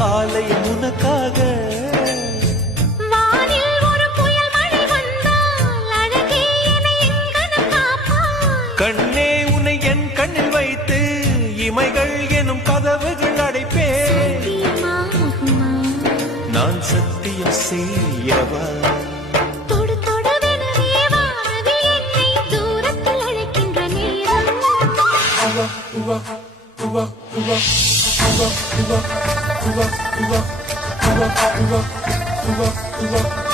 ஆலயம் உனக்காக. வானில் ஒரு புயல் மழை வந்தால் அழகே என்னை எங்கனம் காப்பாய். கண்ணே உன்னை என் கண்ணில் வைத்து இமைகள் எனும் கதவுகள் அடைப்பேன். சத்தியமாகுமா? நான் சத்தியம் செய்யவா? தொடு தொடுவெனவே வானவில் என்னை தூரத்தில் அழைக்கின்ற நேரம். Uva, uva, uva, uva, uva, uva, uva, uva.